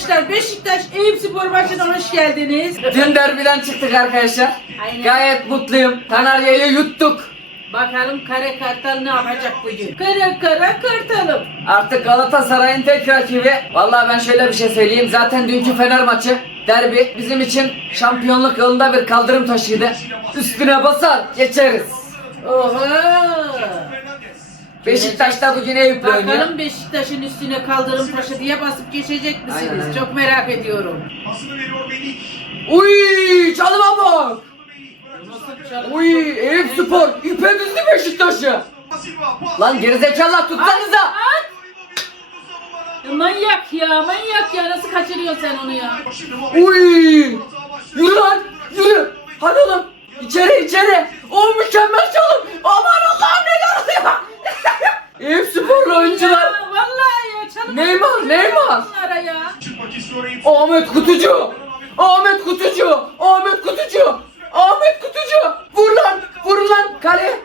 arkadaşlar Beşiktaş Eyüp Spor maçına hoş geldiniz. Dün derbiden çıktık arkadaşlar. Aynen. Gayet mutluyum. Kanarya'yı yuttuk. Bakalım Kare Kartal ne yapacak bugün? Kara kara kartalım. Artık Galatasaray'ın tek rakibi. Vallahi ben şöyle bir şey söyleyeyim. Zaten dünkü Fener maçı derbi bizim için şampiyonluk yolunda bir kaldırım taşıydı. Üstüne basar geçeriz. Oha. Beşiktaş da bugün Eyüp'le oynuyor. Bakalım Beşiktaş'ın üstüne kaldırım taşı diye basıp geçecek misiniz? Aynen, aynen. Çok merak ediyorum. Pasını veriyor Melik. Uy çalıma bak. Uy Eyüp Spor ipe düzdü Beşiktaş'ı. Lan gerizekalılar tutsanıza. At! Ya manyak ya manyak ya nasıl kaçırıyorsun sen onu ya? Uy. Yürü lan yürü. Hadi oğlum. İçeri içeri. O mükemmel çalım. Aman Allah'ım neler oluyor. Eyüp Sporlu oyuncular. Ya, vallahi ya çalım. Neymar, Neymar. Bunlara ya. Ahmet Kutucu. Ahmet Kutucu. Ahmet Kutucu. Ahmet Kutucu. Vur lan. Vur lan. Kale.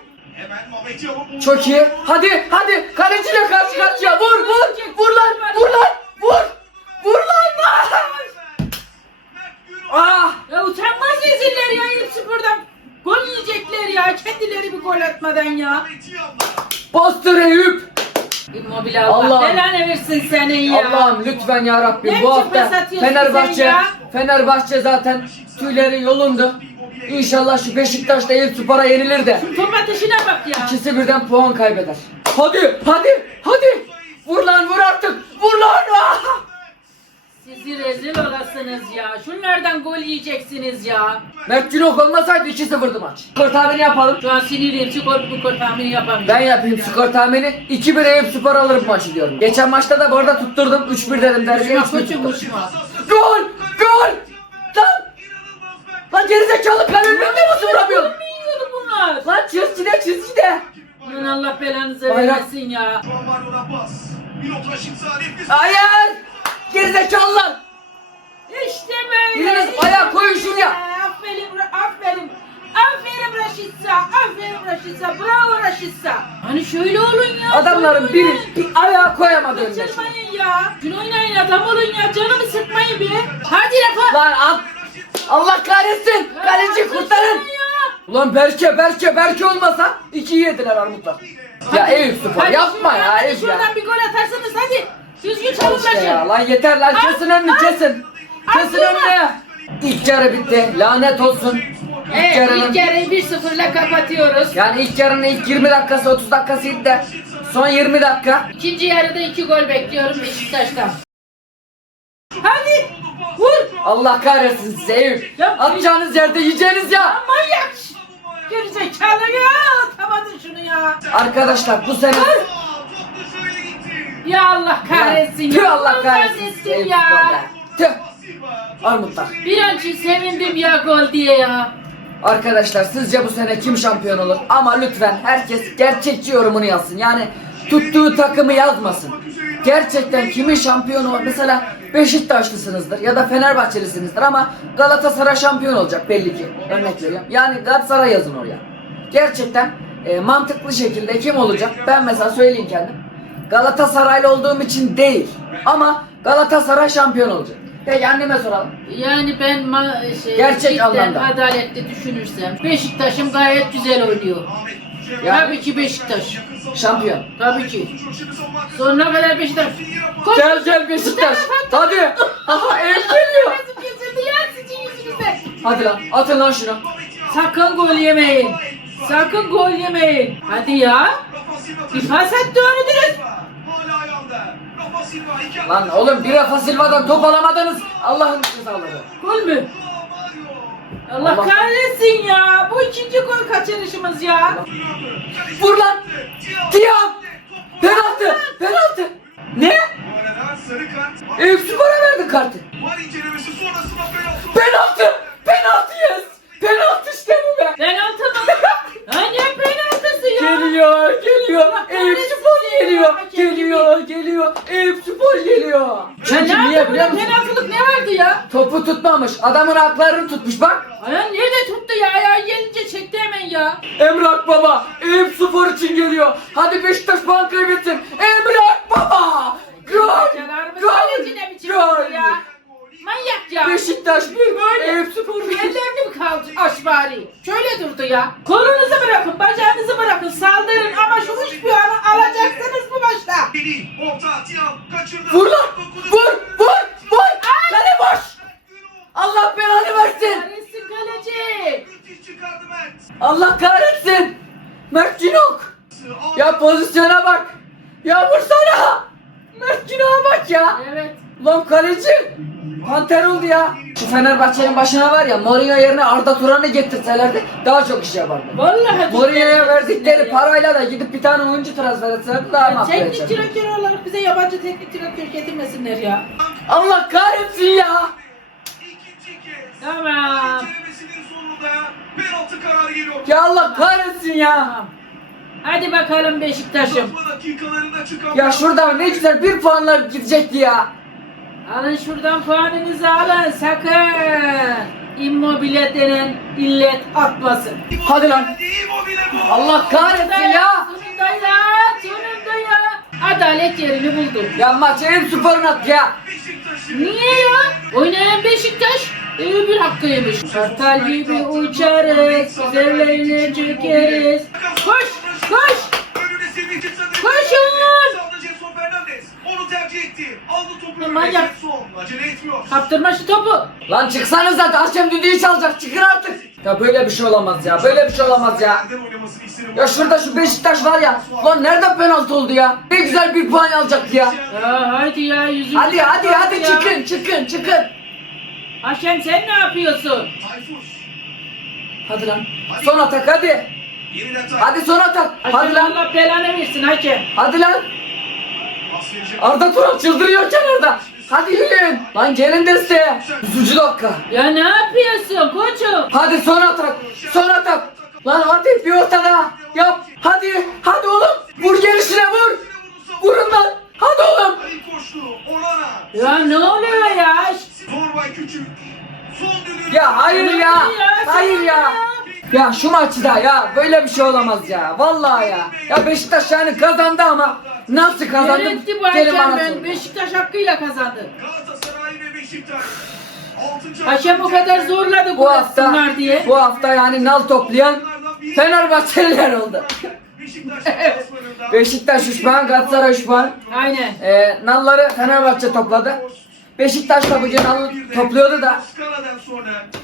Çok iyi. Hadi hadi. Kaleciyle karşı karşıya. Vur vur. Vur lan. Vur lan. Vur. Vur lan. Ah. Ya utanmaz reziller ya Eyüp Spor'dan. Gol yiyecekler ya. Kendileri bir gol atmadan ya. Bastır Eyüp. Immobile Allah Allah'ım. belanı versin senin ya. Allah'ım lütfen ya Rabbim Ne bu biçim hafta pas atıyorsun Fenerbahçe sen ya? Fenerbahçe zaten tüyleri yolundu. İnşallah şu Beşiktaş'ta Eyüp Spor'a yenilir de Top atışına bak ya. ikisi birden puan kaybeder. Hadi hadi hadi. Vur lan vur artık. Vur lan. Ah! Sizi rezil olasınız ya. Şunlardan gol yiyeceksiniz ya. Mert Günok olmasaydı 2-0'dı maç. Skor tahmini yapalım. Şu an sinirliyim. Skor bu skor tahmini yapamıyorum. Ben yapayım skor tahmini. 2-1 Eyüp Spor alır bu maçı diyorum. Geçen maçta da bu arada tutturdum. 3-1 dedim derbiye. Uçma 3-1 koçum tuttum. uçma. Gol! Gol! Lan! Lan gerizekalı kalenin önünde nasıl vuramıyorsun? Ne yiyordu bunlar? Lan çizgide çizgide. Lan Allah belanızı Bayrak. Vermesin ya. nefis. Hayır! Gerizekalılar! İşte böyle. Biriniz işte ayağı koyun şuraya. Aferin, aferin. Aferin Raşitsa, aferin Raşitsa, bravo Raşitsa. Hani şöyle olun ya. Adamların biri bir ayağı koyamadı önüne. Kaçırmayın ya. Şunu oynayın adam olun ya. Canımı sıkmayın be. Hadi Rafa. Lan al! Allah kahretsin! Kaleci kurtarın! Ulan Berke, Berke, Berke olmasa ikiyi yediler armutlar. Ya Eyüp Spor yapma ya Eyüp ya. Şuradan bir gol atarsanız hadi. Düzgün Al işte ya lan yeter lan kesin önünü kesin. Kesin al, önünü. İlk yarı bitti. Lanet olsun. İlk Evet yarının ilk yarıyı 1-0'la kapatıyoruz. yani ilk yarının ilk 20 dakikası 30 dakikasıydı da son 20 dakika İkinci yarıda 2 gol bekliyorum Beşiktaş'tan. Hadi vur. Allah kahretsin sizi Eyüp. Ya- Atacağınız yerde yiyeceğiniz ya. Ya manyak. Gerizekalı ya. Atamadın şunu ya. Arkadaşlar bu sene. Ya Allah kahretsin Tüh. Allah kahretsin Eyüp ya. Spor'da. Tüh. Armutlar. Bir an için sevindim ya gol diye ya. Arkadaşlar sizce bu sene kim şampiyon olur? Ama lütfen herkes gerçekçi yorumunu yazsın. Yani tuttuğu takımı yazmasın. Gerçekten kimin şampiyonu olur? Mesela Beşiktaşlısınızdır ya da Fenerbahçelisinizdir ama Galatasaray şampiyon olacak belli ki. Örnek veriyorum. Yani Galatasaray yazın oraya. Gerçekten e, mantıklı şekilde kim olacak? Ben mesela söyleyeyim kendim. Galatasaraylı olduğum için değil. Ama Galatasaray şampiyon olacak. Peki anneme soralım. Yani ben ma- şey, Gerçek cidden anlamda. adaletli düşünürsem Beşiktaş'ım gayet güzel oynuyor. Ya- Tabii ki Beşiktaş. Şampiyon. Tabii ki. Sonuna kadar Beşiktaş. Koş. Gel gel Beşiktaş. Hadi. Aha ev geliyor. Nasıl kesildi ya sizin yüzünüzden. Hadi lan atın lan şunu. Sakın gol yemeyin. Sakın gol yemeyin. Hadi ya. Bir pas attı onu direkt. Hala ayağında. Rafa Silva iki Lan oğlum bir Rafa Silva'dan top alamadınız. Allah'ın cezaları. Gol mü? Allah, Allah- kahretsin ya. Bu ikinci gol kaçırışımız ya. Vur lan. Tiam. Penaltı. Penaltı. Ne? Eyüp Spor'a verdi kartı. Var incelemesi sonrasında penaltı. Penaltı. Penaltı yes. Penaltı işte bu be. Penaltı mı? ha ne penaltısı ya? Geliyor, geliyor. Allah Eyüp kahretsin Spor ya. geliyor. Hakem Geliyor, geliyor. Eyüp Spor geliyor. Ya Çünkü ne niye biliyor musun? penaltılık ne vardı ya? Topu tutmamış. Adamın haklarını tutmuş bak. Ayağın nerede tuttu ya? Ayağı gelince çekti hemen ya. Emrah Baba Eyüp Spor için geliyor. Hadi Beşiktaş puan kaybetsin. Emrah Baba. Gol. Gol. kalecine mi çıktı Gol. ya? Beşiktaş bir. Eyüp Spor. Ellerini mi kaldı aç bari? Şöyle durdu ya. Kolunuzu bırakın, bacağınızı bırakın, saldırın ama şu üç puanı alacaksınız bu kaçırdı. Vur lan. Vur. Vur. Vur. Kale boş. Allah belanı versin. Kahretsin kaleci. Allah kahretsin. Mert. Aldı. Ya pozisyona bak. Ya vursana. Mert Günok'a bak ya. Evet. Lan kaleci. Panter oldu ya. Şu Fenerbahçe'nin başına var ya Mourinho yerine Arda Turan'ı getirselerdi daha çok iş yapardı. Vallahi Mourinho'ya verdikleri parayla da gidip bir tane oyuncu transfer etselerdi daha Ya makbule Teknik direktör olarak bize yabancı teknik direktör getirmesinler ya. Allah kahretsin ya. Tamam. Penaltı kararı geliyor. Ya Allah kahretsin ya. Hadi bakalım Beşiktaş'ım. Ya şurada ne güzel bir puanla gidecekti ya. Alın şuradan puanınızı alın sakın. Immobile denen illet atmasın. Hadi lan. Allah kahretsin ya. Sonunda ya, sonunda ya. Adalet yerini buldu. Ya maç Eyüp Spor'un attı ya. Niye ya? Oynayan Beşiktaş iyi bir hakkıymış. Kartal gibi uçarız, üzerlerine çökeriz. Koş, koş. Koşun! Onu tercih etti. Aldı topu önüne Manyak. Acele etmiyor. Kaptırma şu topu. Lan çıksanıza da Haşem düdüğü çalacak çıkın artık. Ya böyle bir şey olamaz ya böyle bir şey olamaz ya. Ya şurada şu Beşiktaş var ya. Lan nereden penaltı oldu ya? Ne güzel bir puan alacaktı ya. Ya hadi ya yüzünü. Hadi hadi hadi ya. çıkın çıkın çıkın. Hakem sen ne yapıyorsun? Tayfus. Hadi lan. Son atak hadi. Hadi son atak. Hadi Hakem lan. Allah belanı versin hakem. Hadi lan. Arda Turan çıldırıyor kenarda. Hadi yürüyün. Lan gelin desteğe. Üzücü dakika. Ya ne yapıyorsun koçum? Hadi son atak. Son atak. Lan hadi bir ortada. Yap. Hadi. Hadi oğlum. Vur gelişine vur. Vurun lan. Hadi oğlum. Ya ne oluyor ya? Ya hayır ya? Hayır ya. Ya şu maçı da ya böyle bir şey olamaz ya. Vallahi ya. Ya Beşiktaş yani kazandı ama nasıl kazandı? Yönetti bu Gelin hakem ben sorun. Beşiktaş hakkıyla kazandı. Galatasaray ve Beşiktaş. Altıncı Hakem o kadar zorladı Bu bu hafta atsınlar diye. bu hafta yani nal toplayan Fenerbahçeliler oldu. Beşiktaş deplasmanında. Beşiktaş 3 puan, Galatasaray 3 puan. Aynen. Ee, nalları Fenerbahçe topladı. Beşiktaş nal topluyordu da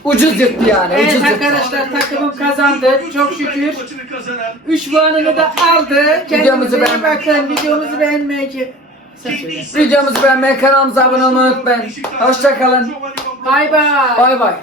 ucuz yırttı yani. Evet ucuz yırttı. arkadaşlar takımım kazandı. Çok şükür. maçını kazanan 3 puanını da aldı. Videomuzu beğenmeyi- bakın. Videomuzu beğenmeyi. Videomuzu beğenmeyi, kanalımıza abone olmayı unutmayın. Hoşçakalın. Bay bay. Bay bay.